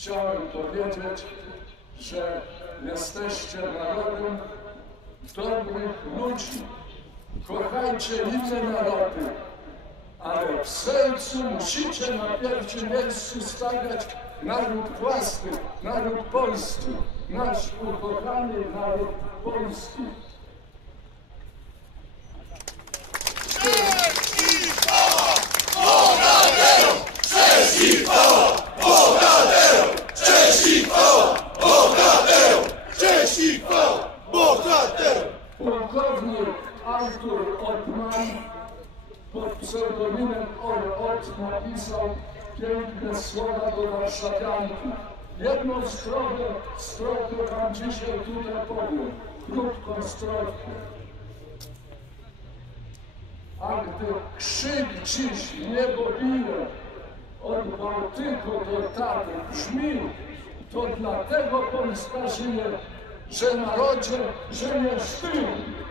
chciałem powiedzieć, że jesteście narodem dobrych ludzi. Kochajcie inne narody, ale w sercu musicie na pierwszym miejscu stawiać naród własny, naród polski, nasz ukochany naród polski. Chwała bohaterom! Pułkownik Artur Ottman pod pseudonimem Orot napisał piękne słowa do warszawianki. Jedną strofę, strofę wam dzisiaj tutaj powiem, krótką strofę. A gdy krzyk dziś niebo bije, od Bałtyku do Tatry brzmi, to dlatego Polska żyje, Sir Roger Sir Steele.